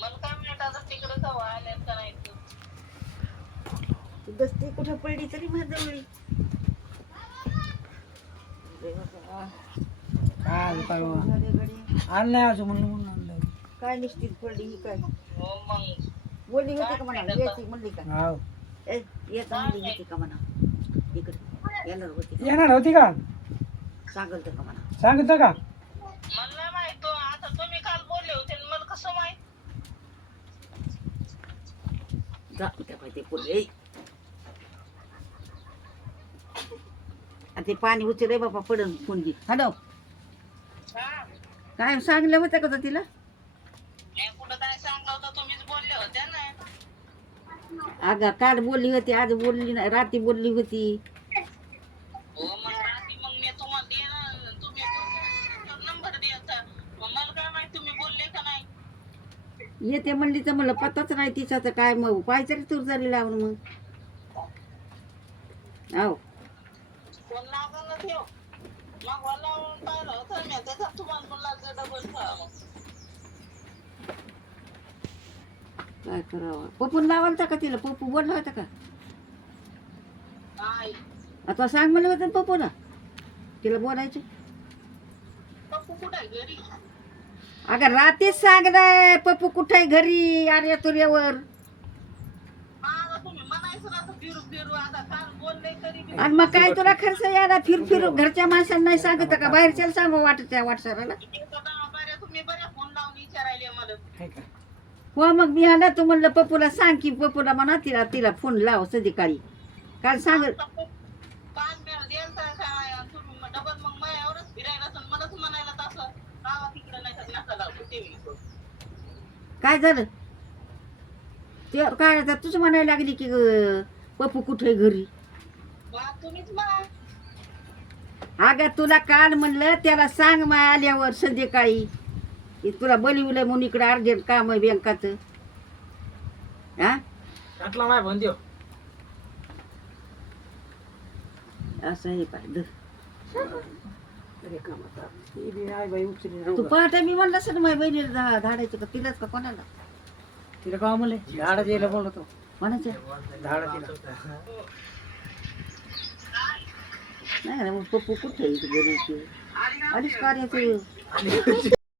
मला काय माहित आता तिकडे कवा आल्यात का नाही तर. दस्ती कुठं पडली तरी माझ्याजवळी. काय काय झाले गडी. आणलंय अजून म्हणून आणलंय. काय निश्चित पडली ही काय हो मग बोलली होती का म्हणा यायची म्हणली का हाव येता म्हणली होती का म्हणा इकडे येणार होती का? येणार होती का सांगल तर का म्हणा सांगितलं का मला नाही माहित तो आता तुम्ही काल बोलले होते आणि मला कसं माहित. जा त्या पाहिजे पुढे ते पाणी उचल रे बाबा पडन कोणगी हॅलो हा काय सांगलं होतं का तिला मी कुठं काय सांगलं होतं तुम्हीच बोलले होते ना. अगं काल बोलली होती आज बोलली नाही रात्री बोलली होती हो मग रात्री मग मी तुम्हाला देणार तुम्ही नंबर द्यायचा मग मला काय माहित तुम्ही बोलले का नाही. येते म्हणली तर मला पत्ताच नाही तिचा तर काय मग पाहायचं रे तूर जरी लावून मग हो फोन लागला ठेव मग मला पाहिलं होतं मी त्याचा तुम्हाला बोलला डबल ठेवा मग. काय करावं पप्पून लावालता का तिला पप्पू बोलला होता का नाही आता सांग म्हणलं होतं ना पप्पूला तिला बोलायचं पप्पू कुठे आहे घरी. अगं रात्रीच सांग रे पप्पू कुठे घरी अरे तुर्यावर आता तुम्ही म्हणायचं ना फिरू फिरू आता काल बोलले तरी बी. आणि मग काय तुला खर्च यायला फिर फिर घरच्या माणसांना नाही सांगत का बाहेरच्याला सांगू वाटच्या वाटसराला तुम्ही बऱ्या फोन लावून विचारायले मला. हाय का हो मग मी आला तू म्हणलं पप्पूला सांग की पप्पूला म्हणा तिला तिला फोन लाव संध्याकाळी काल सांग काल मेळ द्यायचा काय आणि तुम्ही डबल मग माझ्यावरच फिरायला तर मलाच म्हणायला तसं गावा तिकडे नाही तर नका लावू टीव्ही. काय झालं ते काय आता तुझं म्हणायला लागली की पप्पू कुठे घरी तुम्हीच म्हणा. अगं तुला काल म्हणलं त्याला सांग मा आल्यावर संध्याकाळी की तुला बोलिवलंय म्हणून इकडे अर्जंट काम आहे बँकाचं हा टाकला नाही फोन देऊ असं आहे पाय धर. ती बी नाही बाई उचली तू पहाटे मी म्हणलं असं माझ्या बहिणीला धाडायचं का तिलाच का कोणाला तिला काय म्हणले झाड द्यायला बोलतो म्हणायचं झाड तिला नाही ना मग पप्पू कुठे घरी आलीच कार्याचं